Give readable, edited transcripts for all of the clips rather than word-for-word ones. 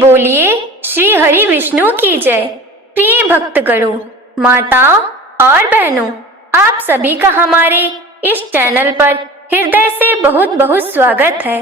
बोलिए श्री हरि विष्णु की जय। प्रिय भक्तगणों, माताओं और बहनों, आप सभी का हमारे इस चैनल पर हृदय से बहुत बहुत स्वागत है।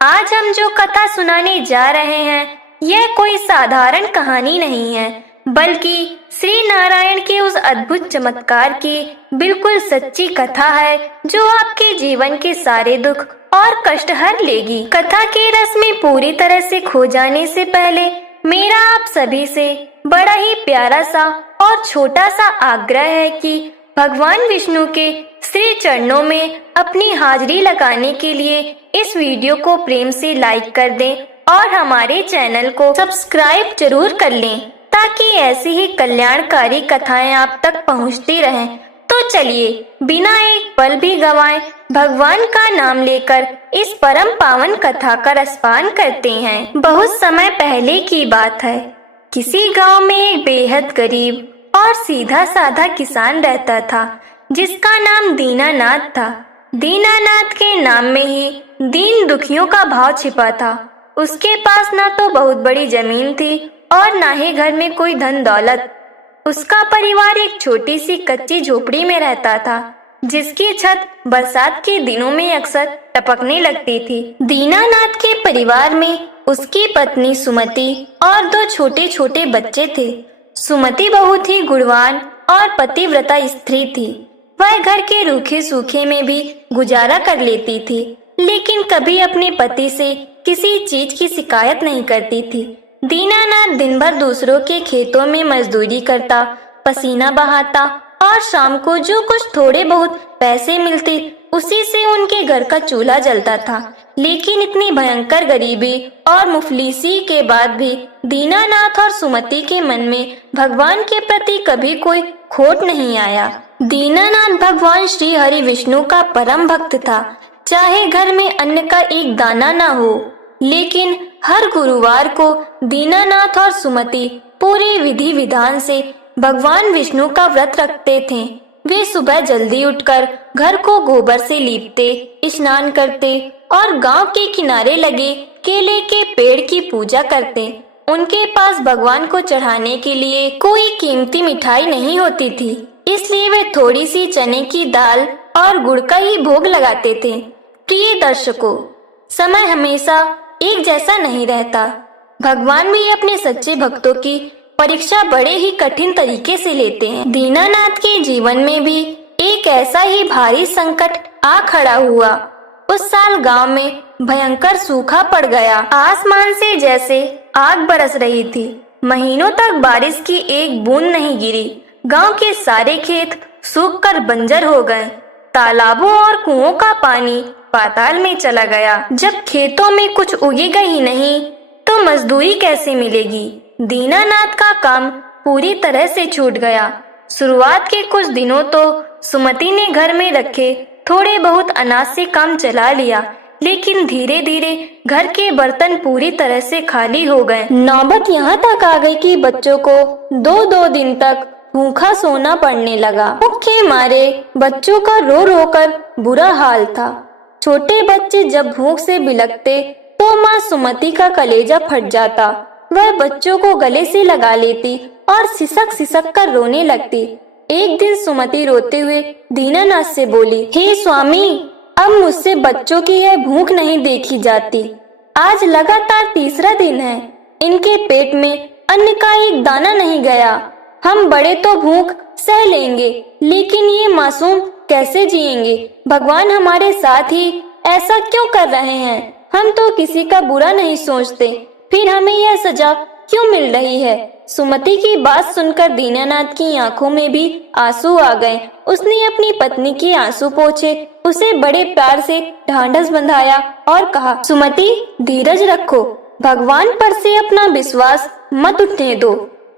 आज हम जो कथा सुनाने जा रहे हैं यह कोई साधारण कहानी नहीं है, बल्कि श्री नारायण के उस अद्भुत चमत्कार की बिल्कुल सच्ची कथा है जो आपके जीवन के सारे दुख और कष्ट हर लेगी। कथा के रस में पूरी तरह से खो जाने से पहले मेरा आप सभी से बड़ा ही प्यारा सा और छोटा सा आग्रह है कि भगवान विष्णु के श्री चरणों में अपनी हाजिरी लगाने के लिए इस वीडियो को प्रेम से लाइक कर दें और हमारे चैनल को सब्सक्राइब जरूर कर लें ताकि ऐसी ही कल्याणकारी कथाएं आप तक पहुंचती रहें। तो चलिए बिना एक पल भी गंवाए भगवान का नाम लेकर इस परम पावन कथा का रसपान करते हैं। बहुत समय पहले की बात है, किसी गांव में एक बेहद गरीब और सीधा साधा किसान रहता था जिसका नाम दीनानाथ था। दीनानाथ के नाम में ही दीन दुखियों का भाव छिपा था। उसके पास ना तो बहुत बड़ी जमीन थी और ना ही घर में कोई धन दौलत। उसका परिवार एक छोटी सी कच्ची झोपड़ी में रहता था जिसकी छत बरसात के दिनों में अक्सर टपकने लगती थी। दीनानाथ के परिवार में उसकी पत्नी सुमति और दो छोटे छोटे बच्चे थे। सुमति बहुत ही गुणवान और पतिव्रता स्त्री थी। वह घर के रूखे सूखे में भी गुजारा कर लेती थी, लेकिन कभी अपने पति से किसी चीज की शिकायत नहीं करती थी। दीनानाथ दिन भर दूसरों के खेतों में मजदूरी करता, पसीना बहाता और शाम को जो कुछ थोड़े बहुत पैसे मिलते उसी से उनके घर का चूल्हा जलता था। लेकिन इतनी भयंकर गरीबी और मुफलिसी के बाद भी दीनानाथ और सुमति के मन में भगवान के प्रति कभी कोई खोट नहीं आया। दीनानाथ भगवान श्री हरि विष्णु का परम भक्त था। चाहे घर में अन्न का एक दाना ना हो, लेकिन हर गुरुवार को दीनानाथ और सुमति पूरे विधि विधान से भगवान विष्णु का व्रत रखते थे। वे सुबह जल्दी उठकर घर को गोबर से लीपते, स्नान करते और गांव के किनारे लगे केले के पेड़ की पूजा करते। उनके पास भगवान को चढ़ाने के लिए कोई कीमती मिठाई नहीं होती थी, इसलिए वे थोड़ी सी चने की दाल और गुड़ का ही भोग लगाते थे। प्रिय दर्शकों, समय हमेशा एक जैसा नहीं रहता। भगवान भी अपने सच्चे भक्तों की परीक्षा बड़े ही कठिन तरीके से लेते हैं। दीनानाथ के जीवन में भी एक ऐसा ही भारी संकट आ खड़ा हुआ। उस साल गांव में भयंकर सूखा पड़ गया। आसमान से जैसे आग बरस रही थी। महीनों तक बारिश की एक बूंद नहीं गिरी। गांव के सारे खेत सूखकर बंजर हो गए। तालाबों और कुओं का पानी पाताल में चला गया। जब खेतों में कुछ उगेगा ही नहीं तो मजदूरी कैसे मिलेगी। दीनानाथ का काम पूरी तरह से छूट गया। शुरुआत के कुछ दिनों तो सुमति ने घर में रखे थोड़े बहुत अनाज से काम चला लिया, लेकिन धीरे धीरे घर के बर्तन पूरी तरह से खाली हो गए। नौबत यहाँ तक आ गई कि बच्चों को दो दो दिन तक भूखा सोना पड़ने लगा। भूख के मारे बच्चों का रो रो कर बुरा हाल था। छोटे बच्चे जब भूख से बिलखते तो माँ सुमति का कलेजा फट जाता। वह बच्चों को गले से लगा लेती और सिसक सिसक कर रोने लगती। एक दिन सुमति रोते हुए दीनानाथ से बोली, हे स्वामी, अब मुझसे बच्चों की यह भूख नहीं देखी जाती। आज लगातार तीसरा दिन है, इनके पेट में अन्न का एक दाना नहीं गया। हम बड़े तो भूख सह लेंगे, लेकिन ये मासूम कैसे जिएंगे। भगवान हमारे साथ ही ऐसा क्यों कर रहे हैं। हम तो किसी का बुरा नहीं सोचते, फिर हमें यह सजा क्यों मिल रही है। सुमति की बात सुनकर दीनानाथ की आंखों में भी आंसू आ गए। उसने अपनी पत्नी के आंसू पोंछे, उसे बड़े प्यार से ढांढस बंधाया और कहा, सुमति, धीरज रखो, भगवान पर से अपना विश्वास मत उठने दो।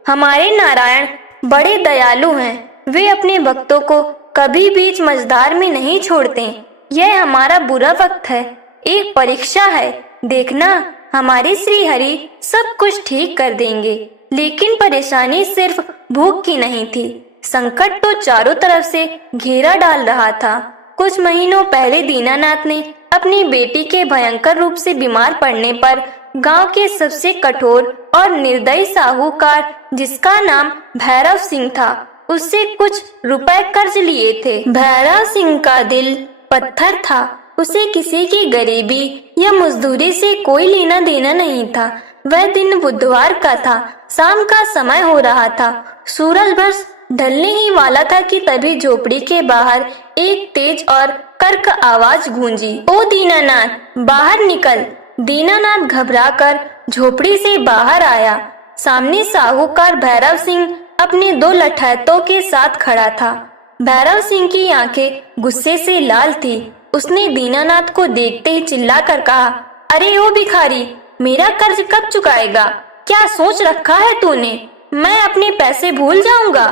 हमारे नारायण बड़े दयालु हैं। वे अपने भक्तों को कभी बीच मझधार में नहीं छोड़ते। यह हमारा बुरा वक्त है, एक परीक्षा है। देखना, हमारे श्री हरि सब कुछ ठीक कर देंगे। लेकिन परेशानी सिर्फ भूख की नहीं थी। संकट तो चारों तरफ से घेरा डाल रहा था। कुछ महीनों पहले दीनानाथ ने अपनी बेटी के भयंकर रूप से बीमार पड़ने पर गांव के सबसे कठोर और निर्दयी साहूकार, जिसका नाम भैरव सिंह था, उससे कुछ रुपए कर्ज लिए थे। भैरव सिंह का दिल पत्थर था। उसे किसी की गरीबी या मजदूरी से कोई लेना देना नहीं था। वह दिन बुधवार का था। शाम का समय हो रहा था। सूरज बस ढलने ही वाला था कि तभी झोपड़ी के बाहर एक तेज और कर्क आवाज गूंजी, ओ दीनानाथ, बाहर निकल। दीनानाथ घबराकर झोपड़ी से बाहर आया। सामने साहूकार भैरव सिंह अपने 2 लठैतों के साथ खड़ा था। भैरव सिंह की आंखें गुस्से से लाल थी। उसने दीनानाथ को देखते ही चिल्लाकर कहा, अरे ओ भिखारी, मेरा कर्ज कब चुकाएगा? क्या सोच रखा है तूने? मैं अपने पैसे भूल जाऊंगा?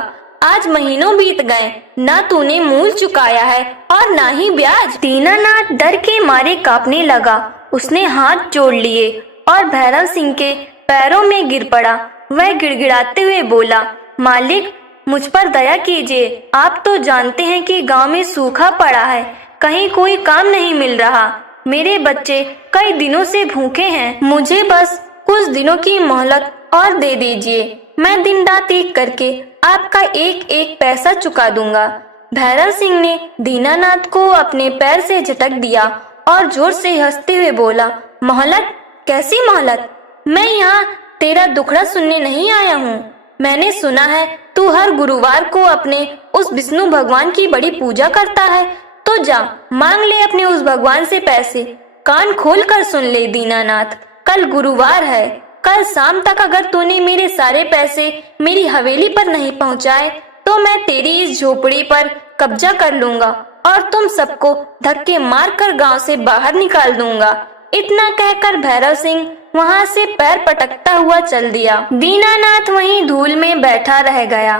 आज महीनों बीत गए, ना तूने मूल चुकाया है और ना ही ब्याज। दीनानाथ डर के मारे कांपने लगा। उसने हाथ जोड़ लिए और भैरव सिंह के पैरों में गिर पड़ा। वह गिड़गिड़ाते हुए बोला, मालिक, मुझ पर दया कीजिए। आप तो जानते हैं कि गांव में सूखा पड़ा है, कहीं कोई काम नहीं मिल रहा। मेरे बच्चे कई दिनों से भूखे हैं। मुझे बस कुछ दिनों की मोहलत और दे दीजिए। मैं दिन रात एक करके आपका एक एक पैसा चुका दूंगा। भैरव सिंह ने दीनानाथ को अपने पैर से झटक दिया और जोर से हंसते हुए बोला, मोहलत? कैसी मोहलत? मैं यहाँ तेरा दुखड़ा सुनने नहीं आया हूँ। मैंने सुना है तू हर गुरुवार को अपने उस विष्णु भगवान की बड़ी पूजा करता है, तो जा मांग ले अपने उस भगवान से पैसे। कान खोल कर सुन ले दीनानाथ, कल गुरुवार है। कल शाम तक अगर तूने मेरे सारे पैसे मेरी हवेली पर नहीं पहुंचाए तो मैं तेरी इस झोपड़ी पर कब्जा कर लूंगा और तुम सबको धक्के मारकर गांव से बाहर निकाल दूंगा। इतना कहकर भैरव सिंह वहां से पैर पटकता हुआ चल दिया। दीनानाथ वहीं धूल में बैठा रह गया।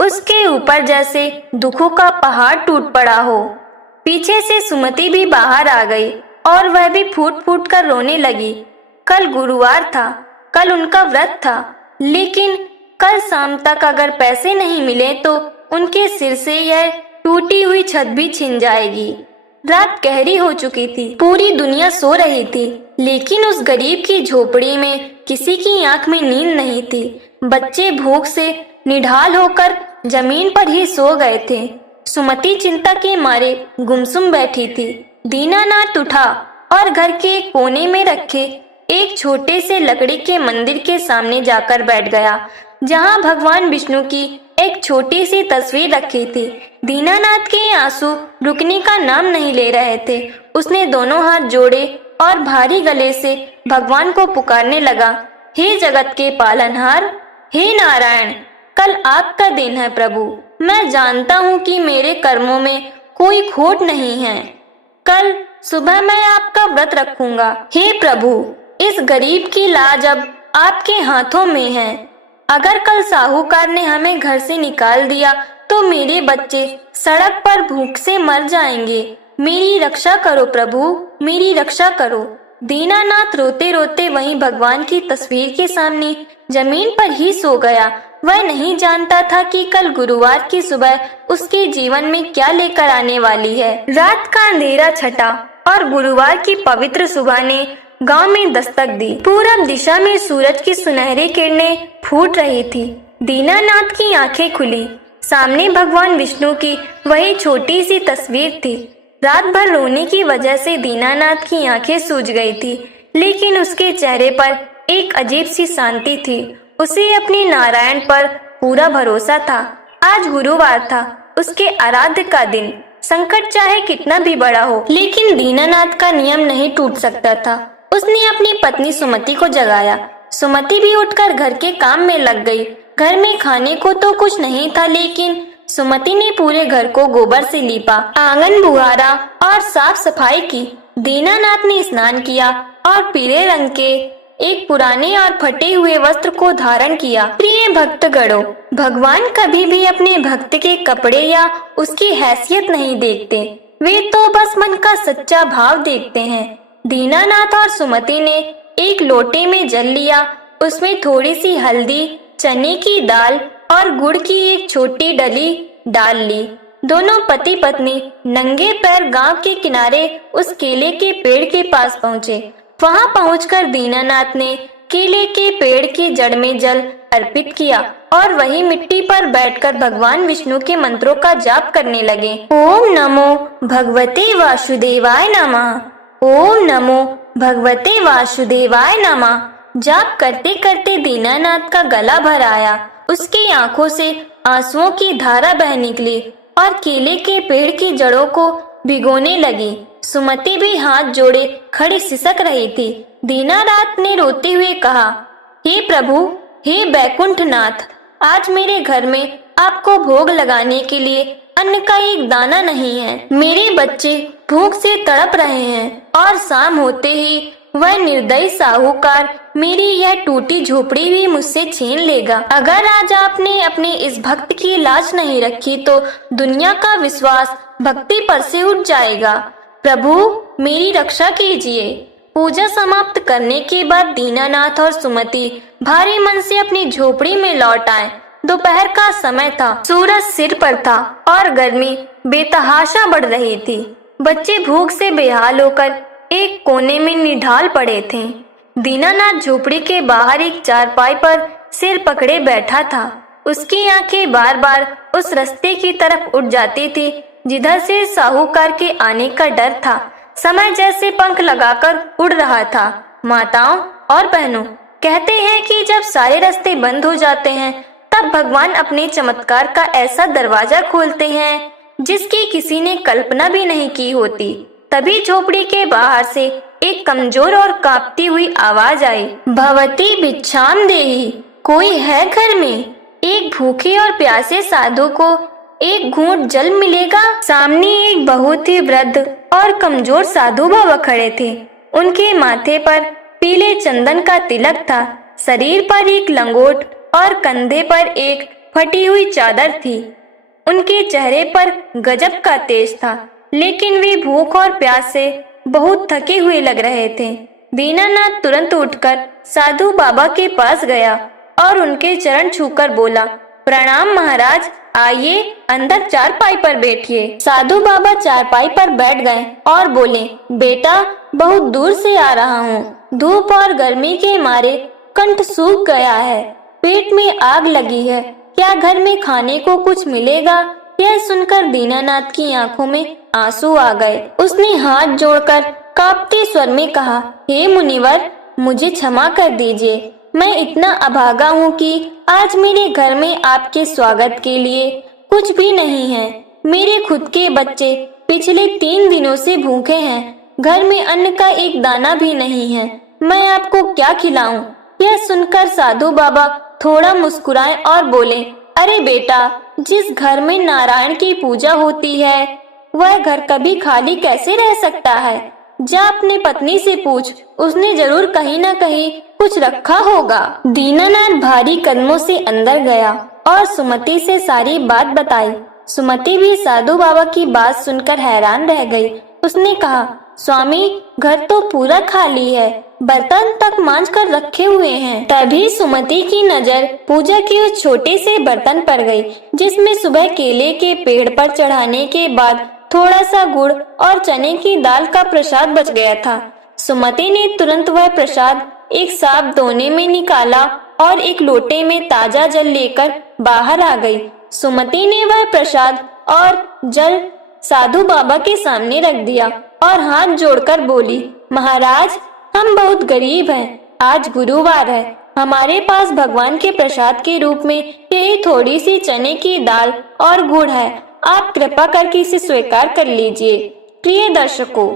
उसके ऊपर जैसे दुखों का पहाड़ टूट पड़ा हो। पीछे से सुमति भी बाहर आ गई और वह भी फूट फूट कर रोने लगी। कल गुरुवार था, कल उनका व्रत था, लेकिन कल शाम तक अगर पैसे नहीं मिले तो उनके सिर से यह टूटी हुई छत भी छिन जाएगी। रात गहरी हो चुकी थी। पूरी दुनिया सो रही थी, लेकिन उस गरीब की झोपड़ी में किसी की आंख में नींद नहीं थी। बच्चे भूख से निढाल होकर जमीन पर ही सो गए थे। सुमति चिंता के मारे गुमसुम बैठी थी। दीनानाथ उठा और घर के एक कोने में रखे एक छोटे से लकड़ी के मंदिर के सामने जाकर बैठ गया, जहां भगवान विष्णु की एक छोटी सी तस्वीर रखी थी। दीनानाथ के आंसू रुकने का नाम नहीं ले रहे थे। उसने दोनों हाथ जोड़े और भारी गले से भगवान को पुकारने लगा, हे जगत के पालनहार, हे नारायण, कल आपका दिन है प्रभु। मैं जानता हूँ कि मेरे कर्मों में कोई खोट नहीं है। कल सुबह मैं आपका व्रत रखूंगा। हे प्रभु, इस गरीब की लाज अब आपके हाथों में है। अगर कल साहूकार ने हमें घर से निकाल दिया तो मेरे बच्चे सड़क पर भूख से मर जाएंगे। मेरी रक्षा करो प्रभु, मेरी रक्षा करो। दीनानाथ रोते रोते वहीं भगवान की तस्वीर के सामने जमीन पर ही सो गया। वह नहीं जानता था कि कल गुरुवार की सुबह उसके जीवन में क्या लेकर आने वाली है। रात का अंधेरा छटा और गुरुवार की पवित्र सुबह ने गांव में दस्तक दी। पूरब दिशा में सूरज की सुनहरी किरणें फूट रही थी। दीनानाथ की आंखें खुली। सामने भगवान विष्णु की वही छोटी सी तस्वीर थी। रात भर रोने की वजह से दीनानाथ की आंखें सूज गई थी, लेकिन उसके चेहरे पर एक अजीब सी शांति थी। उसे अपने नारायण पर पूरा भरोसा था। आज गुरुवार था, उसके आराध्य का दिन। संकट चाहे कितना भी बड़ा हो, लेकिन दीनानाथ का नियम नहीं टूट सकता था। उसने अपनी पत्नी सुमति को जगाया। सुमति भी उठकर घर के काम में लग गई। घर में खाने को तो कुछ नहीं था, लेकिन सुमति ने पूरे घर को गोबर से लीपा, आंगन बुहारा और साफ सफाई की। दीनानाथ ने स्नान किया और पीले रंग के एक पुराने और फटे हुए वस्त्र को धारण किया। प्रिय भक्तगणों, भगवान कभी भी अपने भक्त के कपड़े या उसकी हैसियत नहीं देखते, वे तो बस मन का सच्चा भाव देखते हैं। दीनानाथ और सुमति ने एक लोटे में जल लिया। उसमें थोड़ी सी हल्दी, चने की दाल और गुड़ की एक छोटी डली डाल ली। दोनों पति पत्नी नंगे पैर गांव के किनारे उस केले के पेड़ के पास पहुँचे। वहां पहुंचकर दीनानाथ ने केले के पेड़ की जड़ में जल अर्पित किया और वही मिट्टी पर बैठकर भगवान विष्णु के मंत्रों का जाप करने लगे। ओम नमो भगवते वासुदेवाय नमः, ओम नमो भगवते वासुदेवाय नमः। जाप करते करते दीनानाथ का गला भर आया, उसकी आंखों से आंसुओं की धारा बह निकली और केले के पेड़ की जड़ों को भिगोने लगी। सुमति भी हाथ जोड़े खड़ी सिसक रही थी। दीनानाथ ने रोते हुए कहा, हे प्रभु, हे बैकुंठनाथ, आज मेरे घर में आपको भोग लगाने के लिए अन्न का एक दाना नहीं है। मेरे बच्चे भूख से तड़प रहे हैं और शाम होते ही वह निर्दयी साहूकार मेरी यह टूटी झोपड़ी भी मुझसे छीन लेगा। अगर आज आपने अपने इस भक्त की लाज नहीं रखी तो दुनिया का विश्वास भक्ति पर से उठ जाएगा। प्रभु, मेरी रक्षा कीजिए। पूजा समाप्त करने के बाद दीनानाथ और सुमति भारी मन से अपनी झोपड़ी में लौट आए। दोपहर का समय था, सूरज सिर पर था और गर्मी बेतहाशा बढ़ रही थी। बच्चे भूख से बेहाल होकर एक कोने में निढाल पड़े थे। दीनानाथ झोपड़ी के बाहर एक चारपाई पर सिर पकड़े बैठा था। उसकी आंखें बार बार उस रास्ते की तरफ उठ जाती थी जिधर से साहूकार के आने का डर था। समय जैसे पंख लगाकर उड़ रहा था। माताओं और बहनों, कहते हैं कि जब सारे रास्ते बंद हो जाते हैं तब भगवान अपने चमत्कार का ऐसा दरवाजा खोलते हैं जिसकी किसी ने कल्पना भी नहीं की होती। तभी झोपड़ी के बाहर से एक कमजोर और कांपती हुई आवाज आई, भवती भिक्षाम देहि, कोई है घर में? एक भूखे और प्यासे साधु को एक घूंट जल मिलेगा? सामने एक बहुत ही वृद्ध और कमजोर साधु बाबा खड़े थे। उनके माथे पर पीले चंदन का तिलक था, शरीर पर एक लंगोट और कंधे पर एक फटी हुई चादर थी। उनके चेहरे पर गजब का तेज था, लेकिन वे भूख और प्यास से बहुत थके हुए लग रहे थे। दीनानाथ तुरंत उठकर साधु बाबा के पास गया और उनके चरण छूकर बोला, प्रणाम महाराज, आइए अंदर चारपाई पर बैठिए। साधु बाबा चारपाई पर बैठ गए और बोले, बेटा, बहुत दूर से आ रहा हूँ। धूप और गर्मी के मारे कंठ सूख गया है, पेट में आग लगी है। क्या घर में खाने को कुछ मिलेगा? यह सुनकर दीनानाथ की आंखों में आंसू आ गए। उसने हाथ जोड़कर कांपते स्वर में कहा, हे मुनिवर, मुझे क्षमा कर दीजिए। मैं इतना अभागा हूँ कि आज मेरे घर में आपके स्वागत के लिए कुछ भी नहीं है। मेरे खुद के बच्चे पिछले 3 दिनों से भूखे हैं। घर में अन्न का एक दाना भी नहीं है। मैं आपको क्या खिलाऊं? यह सुनकर साधु बाबा थोड़ा मुस्कुराए और बोले, अरे बेटा, जिस घर में नारायण की पूजा होती है वह घर कभी खाली कैसे रह सकता है? जा अपने पत्नी से पूछ, उसने जरूर कहीं न कहीं कुछ रखा होगा। दीनानाथ भारी कदमों से अंदर गया और सुमति से सारी बात बताई। सुमति भी साधु बाबा की बात सुनकर हैरान रह गई। उसने कहा, स्वामी, घर तो पूरा खाली है, बर्तन तक मांज कर रखे हुए हैं। तभी सुमति की नजर पूजा के उस छोटे से बर्तन पर गई जिसमें सुबह केले के पेड़ पर चढ़ाने के बाद थोड़ा सा गुड़ और चने की दाल का प्रसाद बच गया था। सुमति ने तुरंत वह प्रसाद एक साफ दोने में निकाला और एक लोटे में ताजा जल लेकर बाहर आ गई। सुमति ने वह प्रसाद और जल साधु बाबा के सामने रख दिया और हाथ जोड़कर बोली, महाराज, हम बहुत गरीब हैं। आज गुरुवार है। हमारे पास भगवान के प्रसाद के रूप में यही थोड़ी सी चने की दाल और गुड़ है। आप कृपा करके इसे स्वीकार कर लीजिए। प्रिय दर्शकों,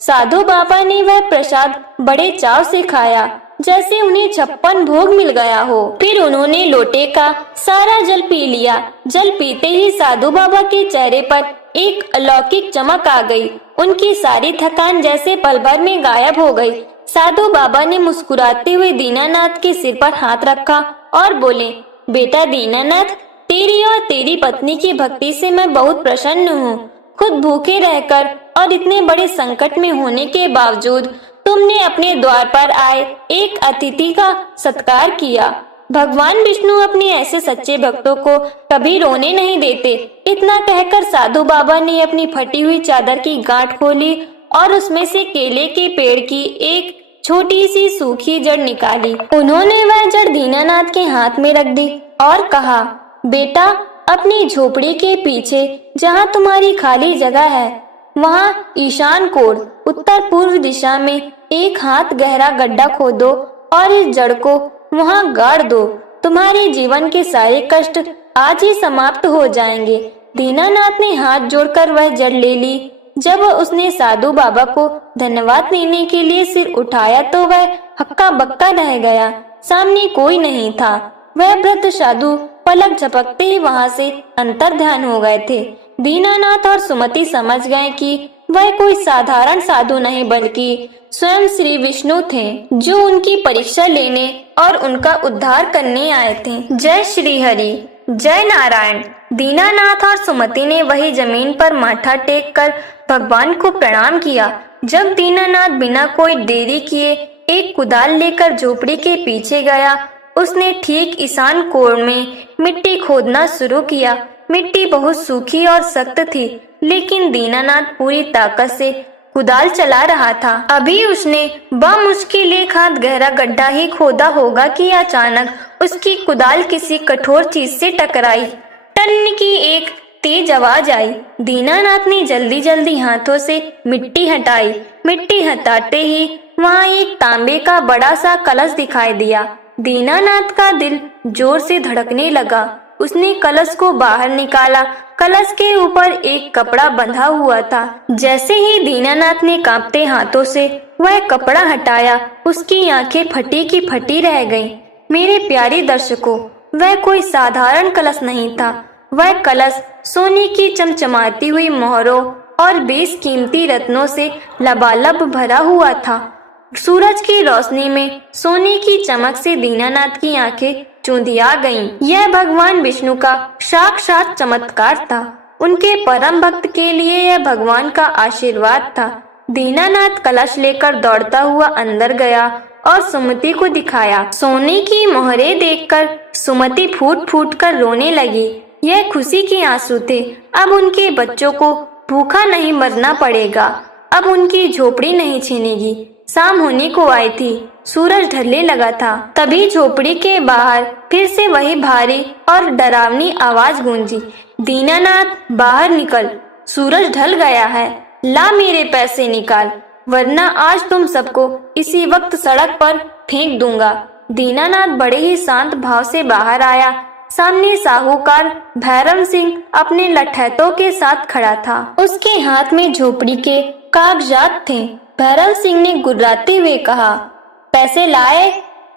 साधु बाबा ने वह प्रसाद बड़े चाव से खाया जैसे उन्हें 56 भोग मिल गया हो। फिर उन्होंने लोटे का सारा जल पी लिया। जल पीते ही साधु बाबा के चेहरे पर एक अलौकिक चमक आ गई। उनकी सारी थकान जैसे पल भर में गायब हो गई। साधु बाबा ने मुस्कुराते हुए दीनानाथ के सिर पर हाथ रखा और बोले, बेटा दीनानाथ, तेरी और तेरी पत्नी की भक्ति से मैं बहुत प्रसन्न हूँ। खुद भूखे रहकर और इतने बड़े संकट में होने के बावजूद तुमने अपने द्वार पर आए एक अतिथि का सत्कार किया। भगवान विष्णु अपने ऐसे सच्चे भक्तों को कभी रोने नहीं देते। इतना कहकर साधु बाबा ने अपनी फटी हुई चादर की गांठ खोली और उसमें से केले के पेड़ की एक छोटी सी सूखी जड़ निकाली। उन्होंने वह जड़ दीनानाथ के हाथ में रख दी और कहा, बेटा, अपनी झोपड़ी के पीछे जहाँ तुम्हारी खाली जगह है, वहाँ ईशान कोण उत्तर पूर्व दिशा में एक हाथ गहरा गड्ढा खोदो और इस जड़ को वहाँ गाड़ दो। तुम्हारे जीवन के सारे कष्ट आज ही समाप्त हो जाएंगे। दीनानाथ ने हाथ जोड़कर वह जड़ ले ली। जब उसने साधु बाबा को धन्यवाद देने के लिए सिर उठाया तो वह हक्का बक्का रह गया। सामने कोई नहीं था। वह वृद्ध साधु पलक झपकते ही वहां से अंतर्ध्यान हो गए थे। दीनानाथ और सुमति समझ गए कि वह कोई साधारण साधु नहीं बल्कि स्वयं श्री विष्णु थे, जो उनकी परीक्षा लेने और उनका उद्धार करने आए थे। जय श्री हरि, जय नारायण। दीनानाथ और सुमति ने वही जमीन पर माथा टेक कर भगवान को प्रणाम किया। जब दीनानाथ बिना कोई देरी किए एक कुदाल लेकर झोपड़ी के पीछे गया, उसने ठीक ईशान कोण में मिट्टी खोदना शुरू किया। मिट्टी बहुत सूखी और सख्त थी, लेकिन दीनानाथ पूरी ताकत से कुदाल चला रहा था। अभी उसने बामुश्किल एक हाथ गहरा गड्ढा ही खोदा होगा कि अचानक उसकी कुदाल किसी कठोर चीज से टकराई। टन की एक तेज आवाज आई। दीनानाथ ने जल्दी जल्दी हाथों से मिट्टी हटाई। मिट्टी हटाते ही वहाँ एक तांबे का बड़ा सा कलश दिखाई दिया। दीनानाथ का दिल जोर से धड़कने लगा। उसने कलश को बाहर निकाला। कलश के ऊपर एक कपड़ा बंधा हुआ था। जैसे ही दीनानाथ ने कांपते हाथों से वह कपड़ा हटाया, उसकी आंखें फटी की फटी रह गईं। मेरे प्यारे दर्शकों, वह कोई साधारण कलश नहीं था। वह कलश सोने की चमचमाती हुई मोहरों और बेशकीमती रत्नों से लबालब भरा हुआ था। सूरज की रोशनी में सोने की चमक से दीनानाथ की आंखें चौंधिया गईं। यह भगवान विष्णु का साक्षात चमत्कार था। उनके परम भक्त के लिए यह भगवान का आशीर्वाद था। दीनानाथ कलश लेकर दौड़ता हुआ अंदर गया और सुमति को दिखाया। सोने की मोहरें देखकर सुमति फूट फूट कर रोने लगी। यह खुशी के आंसू थे। अब उनके बच्चों को भूखा नहीं मरना पड़ेगा। अब उनकी झोपड़ी नहीं छीनेगी। शाम होने को आई थी। सूरज ढलने लगा था। तभी झोपड़ी के बाहर फिर से वही भारी और डरावनी आवाज गूंजी, दीनानाथ बाहर निकल, सूरज ढल गया है। ला मेरे पैसे निकाल, वरना आज तुम सबको इसी वक्त सड़क पर फेंक दूंगा। दीनानाथ बड़े ही शांत भाव से बाहर आया। सामने साहूकार भैरव सिंह अपने लठैतों के साथ खड़ा था। उसके हाथ में झोपड़ी के कागजात थे। भैरव सिंह ने गुर्राते हुए कहा, पैसे लाए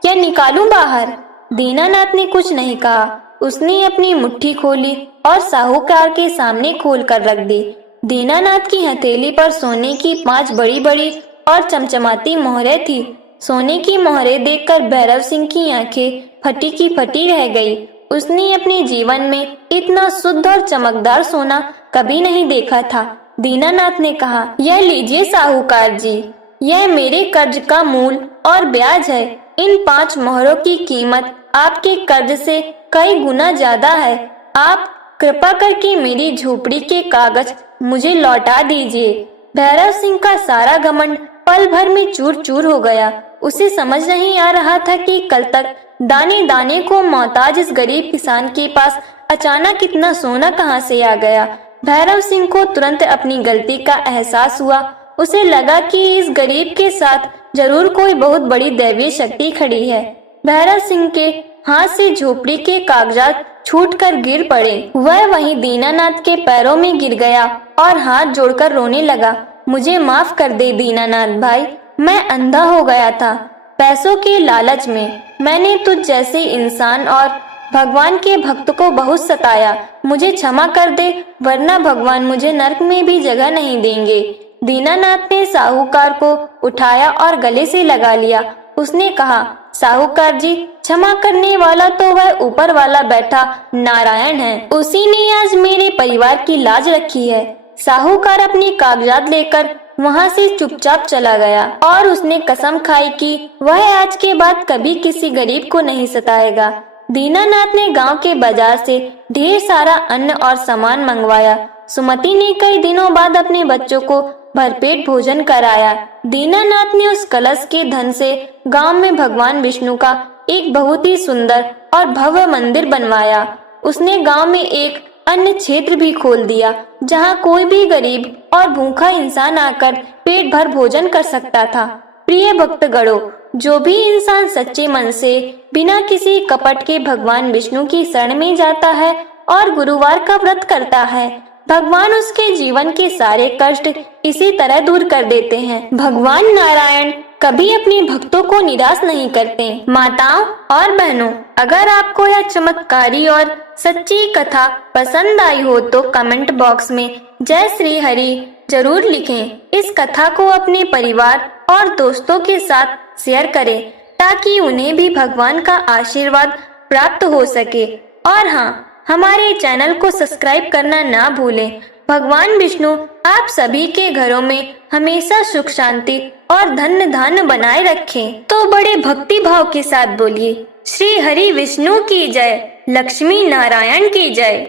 या निकालूं बाहर? दीनानाथ ने कुछ नहीं कहा। उसने अपनी मुट्ठी खोली और साहूकार के सामने खोल कर रख दी। दीनानाथ की हथेली पर सोने की 5 बड़ी बड़ी और चमचमाती मोहरें थी। सोने की मोहरें देखकर भैरव सिंह की आंखें फटी की फटी रह गई। उसने अपने जीवन में इतना शुद्ध और चमकदार सोना कभी नहीं देखा था। दीनानाथ ने कहा, यह लीजिए साहूकार जी, यह मेरे कर्ज का मूल और ब्याज है। इन 5 मोहरों की कीमत आपके कर्ज से कई गुना ज्यादा है। आप कृपा करके मेरी झोपड़ी के कागज मुझे लौटा दीजिए। भैरव सिंह का सारा घमंड पल भर में चूर चूर हो गया। उसे समझ नहीं आ रहा था कि कल तक दाने दाने को मोहताज इस गरीब किसान के पास अचानक इतना सोना कहां से आ गया। भैरव सिंह को तुरंत अपनी गलती का एहसास हुआ। उसे लगा कि इस गरीब के साथ जरूर कोई बहुत बड़ी दैवीय शक्ति खड़ी है। भैरव सिंह के हाथ से झोपड़ी के कागजात छूटकर गिर पड़े। वह वहीं दीनानाथ के पैरों में गिर गया और हाथ जोड़कर रोने लगा। मुझे माफ कर दे दीनानाथ भाई, मैं अंधा हो गया था। पैसों के लालच में मैंने तुझ जैसे इंसान और भगवान के भक्त को बहुत सताया। मुझे क्षमा कर दे, वरना भगवान मुझे नरक में भी जगह नहीं देंगे। दीनानाथ ने साहूकार को उठाया और गले से लगा लिया। उसने कहा, साहूकार जी, क्षमा करने वाला तो वह ऊपर वाला बैठा नारायण है। उसी ने आज मेरे परिवार की लाज रखी है। साहूकार अपने कागजात लेकर वहां से चुपचाप चला गया और उसने कसम खाई कि वह आज के बाद कभी किसी गरीब को नहीं सताएगा। दीनानाथ ने गांव के बाजार से ढेर सारा अन्न और सामान मंगवाया। सुमति ने कई दिनों बाद अपने बच्चों को भरपेट भोजन कराया। दीनानाथ ने उस कलश के धन से गांव में भगवान विष्णु का एक बहुत ही सुंदर और भव्य मंदिर बनवाया। उसने गांव में एक अन्य क्षेत्र भी खोल दिया जहां कोई भी गरीब और भूखा इंसान आकर पेट भर भोजन कर सकता था। प्रिय भक्तगणों, जो भी इंसान सच्चे मन से बिना किसी कपट के भगवान विष्णु की शरण में जाता है और गुरुवार का व्रत करता है, भगवान उसके जीवन के सारे कष्ट इसी तरह दूर कर देते हैं। भगवान नारायण कभी अपने भक्तों को निराश नहीं करते। माताओं और बहनों, अगर आपको यह चमत्कारी और सच्ची कथा पसंद आई हो तो कमेंट बॉक्स में जय श्री हरि जरूर लिखें। इस कथा को अपने परिवार और दोस्तों के साथ शेयर करें ताकि उन्हें भी भगवान का आशीर्वाद प्राप्त हो सके। और हाँ, हमारे चैनल को सब्सक्राइब करना ना भूलें। भगवान विष्णु आप सभी के घरों में हमेशा सुख शांति और धन धान्य बनाए रखें। तो बड़े भक्ति भाव के साथ बोलिए, श्री हरि विष्णु की जय, लक्ष्मी नारायण की जय।